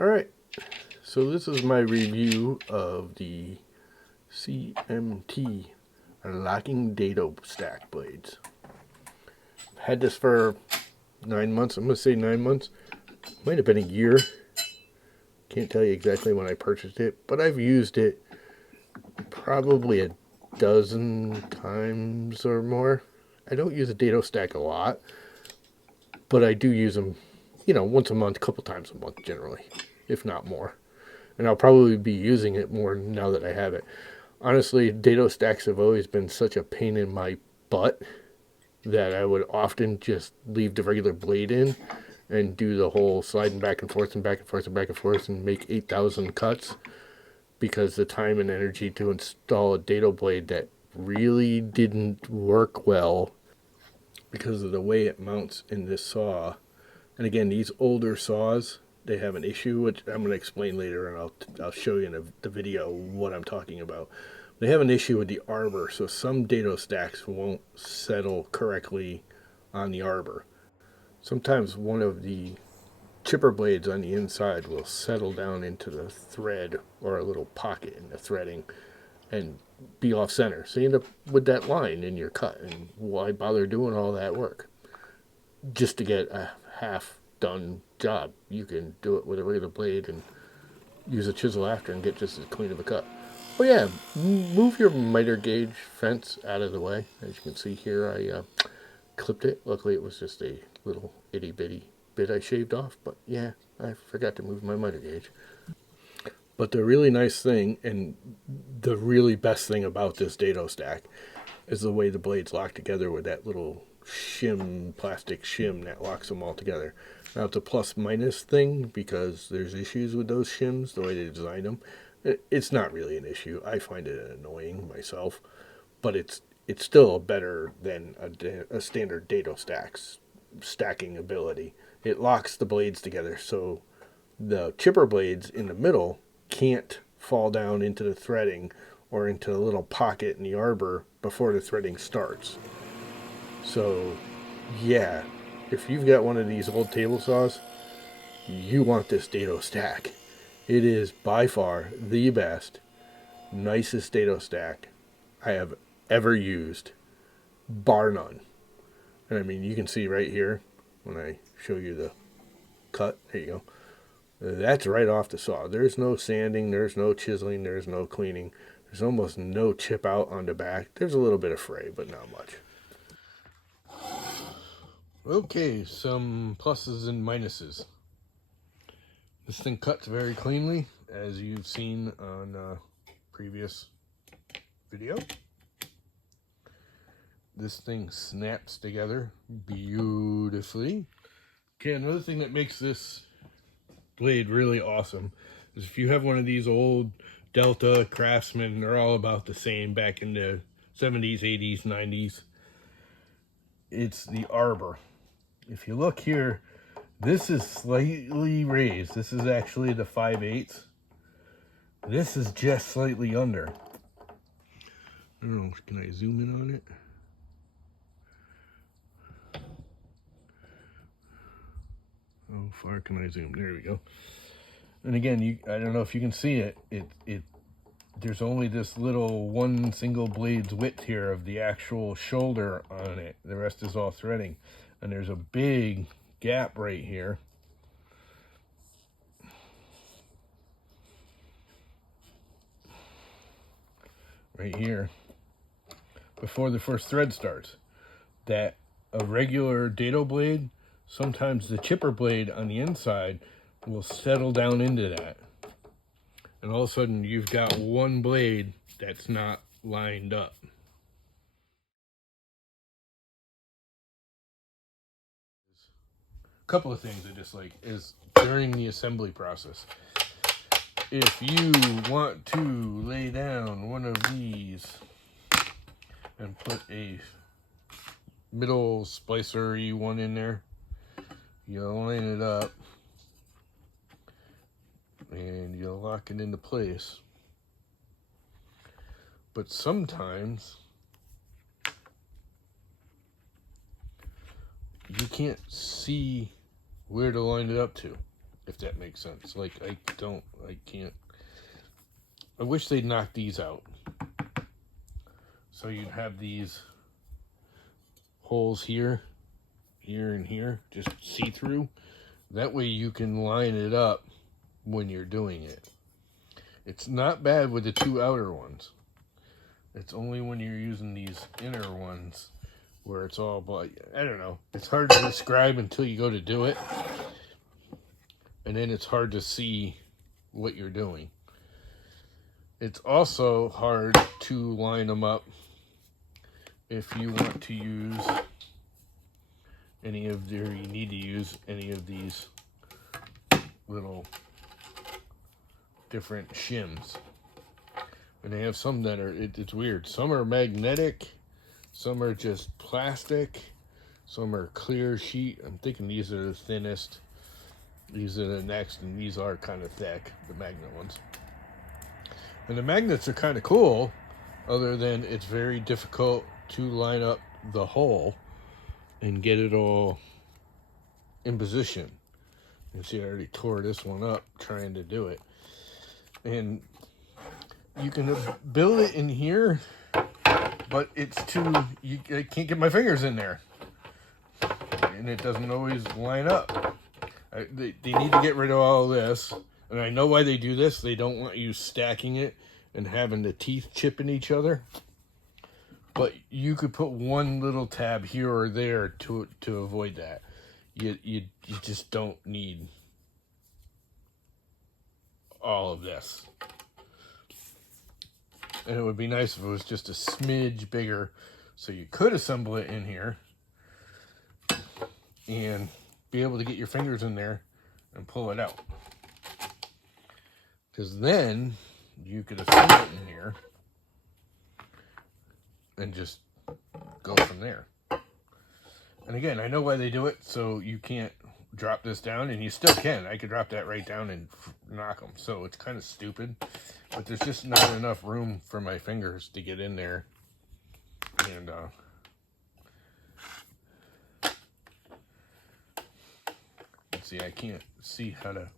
Alright, so this is my review of the CMT locking dado stack blades. Had this for 9 months. I'm going to say 9 months. Might have been a year. Can't tell you exactly when I purchased it, but I've used it probably a dozen times or more. I don't use a dado stack a lot, but I do use them, once a month, a couple times a month generally, if not more. And I'll probably be using it more now that I have it. Honestly, dado stacks have always been such a pain in my butt that I would often just leave the regular blade in and do the whole sliding back and forth and back and forth and back and forth and make 8,000 cuts, because the time and energy to install a dado blade that really didn't work well because of the way it mounts in this saw. And again, these older saws, they have an issue, which I'm going to explain later, and I'll show you in the video what I'm talking about. They have an issue with the arbor, so some dado stacks won't settle correctly on the arbor. Sometimes one of the chipper blades on the inside will settle down into the thread or a little pocket in the threading and be off center. So you end up with that line in your cut, and why bother doing all that work just to get a half done job? You can do it with a regular blade and use a chisel after and get just as clean of a cut. But yeah, move your miter gauge fence out of the way. As you can see here, I clipped it. Luckily it was just a little itty bitty bit I shaved off, but yeah, I forgot to move my miter gauge. But the really nice thing, and the really best thing about this dado stack, is the way the blades lock together with that little plastic shim that locks them all together. Now it's a plus minus thing because there's issues with those shims, the way they design them. It's not really an issue. I find it annoying myself, but it's still better than a standard dado stacking ability. It locks the blades together so the chipper blades in the middle can't fall down into the threading or into a little pocket in the arbor before the threading starts. So yeah, if you've got one of these old table saws, you want this dado stack. It is by far the best, nicest dado stack I have ever used, bar none. And I mean, you can see right here when I show you the cut, there you go. That's right off the saw. There's no sanding, there's no chiseling, there's no cleaning. There's almost no chip out on the back. There's a little bit of fray, but not much. Okay, some pluses and minuses. This thing cuts very cleanly, as you've seen on previous video. This thing snaps together beautifully. Okay, another thing that makes this blade really awesome is if you have one of these old Delta Craftsman, they're all about the same back in the 70s, 80s, 90s. It's the Arbor. If you look here, this is slightly raised. This is actually the 5/8. This is just slightly under. I don't know, can I zoom in on it? How far can I zoom? There we go. And again, I don't know if you can see it. There's only this little one single blade's width here of the actual shoulder on it. The rest is all threading. And there's a big gap right here. Right here. Before the first thread starts. That a regular dado blade, sometimes the chipper blade on the inside will settle down into that. And all of a sudden you've got one blade that's not lined up. A couple of things I dislike is during the assembly process. If you want to lay down one of these and put a middle splicer-y one in there, you line it up and you lock it into place. But sometimes you can't see where to line it up to. if that makes sense. Like, I can't. I wish they'd knock these out. So you'd have these holes here, here, and here, just see-through. That way you can line it up when you're doing it. It's not bad with the two outer ones. It's only when you're using these inner ones where it's all, but I don't know. It's hard to describe until you go to do it. And then it's hard to see what you're doing. It's also hard to line them up if you want to use any of their, you need to use any of these little different shims. And they have some that are, it's weird. Some are magnetic, some are just plastic, some are clear sheet. I'm thinking these are the thinnest. These are the next, and these are kind of thick, the magnet ones. And the magnets are kind of cool, other than it's very difficult to line up the hole and get it all in position. You see, I already tore this one up trying to do it. And you can build it in here, but it's too, I can't get my fingers in there. And it doesn't always line up. They need to get rid of all this. And I know why they do this. They don't want you stacking it and having the teeth chip in each other. But you could put one little tab here or there to avoid that. You just don't need all of this. And it would be nice if it was just a smidge bigger so you could assemble it in here and be able to get your fingers in there and pull it out. Because then you could assemble it in here and just go from there. And again, I know why they do it, so you can't drop this down, and you still can. I could drop that right down and knock them. So it's kind of stupid, but there's just not enough room for my fingers to get in there. And let's see, I can't see how to,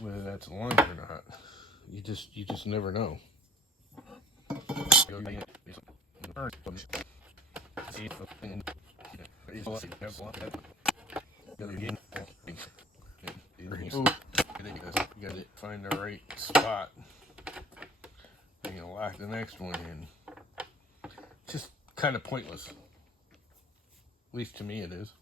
whether that's aligned or not. You just never know. Ooh, you gotta find the right spot. You're gonna lock the next one in. Just kind of pointless. At least to me it is.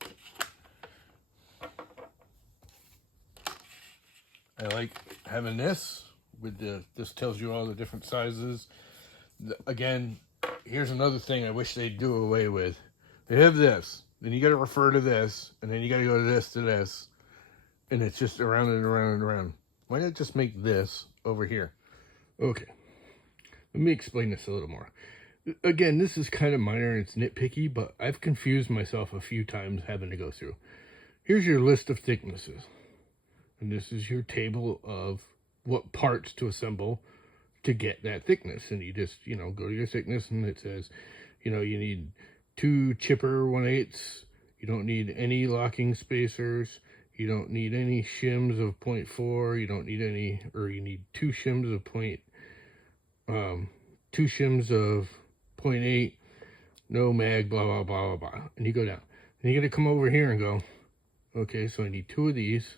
I like having this with this tells you all the different sizes. Again, here's another thing I wish they'd do away with. They have this, then you got to refer to this, and then you got to go to this, and it's just around and around and around. Why not just make this over here? Okay, let me explain this a little more. Again, this is kind of minor and it's nitpicky, but I've confused myself a few times having to go through. Here's your list of thicknesses, and this is your table of what parts to assemble to get that thickness. And you just, go to your thickness, and it says, you need 2 chipper 1/8. You don't need any locking spacers. You don't need any shims of 0.4. You don't need any, or you need 2 shims of 0.8. No mag, blah, blah, blah, blah, blah. And you go down. And you got to come over here and go, okay, so I need 2 of these,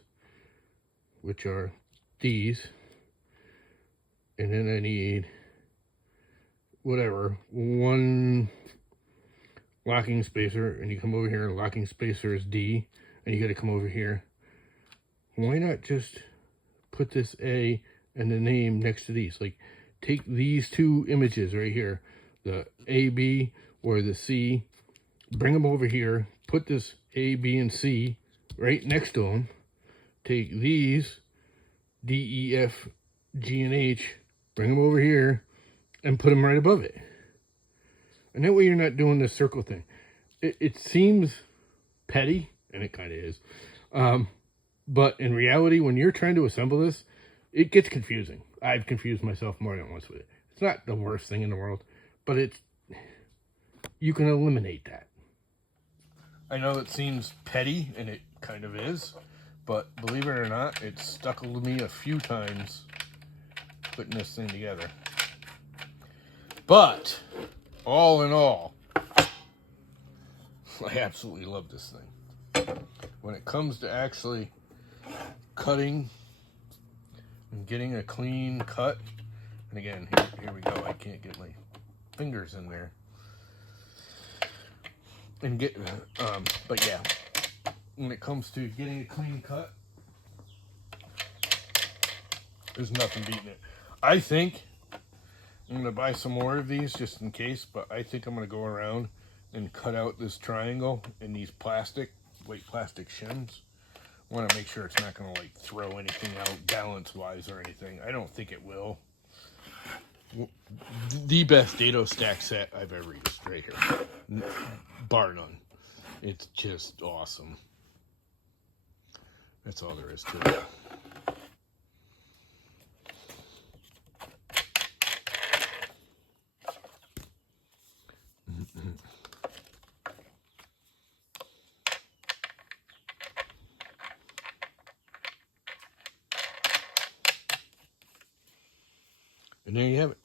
which are these. And then I need, whatever, 1 locking spacer, and you come over here, and locking spacer is D, and you got to come over here. Why not just put this A and the name next to these? Like, take these 2 images right here, the AB or the C, bring them over here, put this A, B, and C right next to them, take these, D, E, F, G, and H, bring them over here, and put them right above it. And that way you're not doing this circle thing. It seems petty, and it kind of is. But in reality, when you're trying to assemble this, it gets confusing. I've confused myself more than once with it. It's not the worst thing in the world, but you can eliminate that. I know it seems petty, and it kind of is, But believe it or not, it's stuck with me a few times putting this thing together. But all in all, I absolutely love this thing. When it comes to actually cutting and getting a clean cut, and again, here we go, I can't get my fingers in there. And but yeah, when it comes to getting a clean cut, there's nothing beating it. I think I'm going to buy some more of these just in case, but I think I'm going to go around and cut out this triangle in these white plastic shims. I want to make sure it's not going to like throw anything out balance-wise or anything. I don't think it will. The best Dado stack set I've ever used right here. Bar none. It's just awesome. That's all there is to it. And there you have it.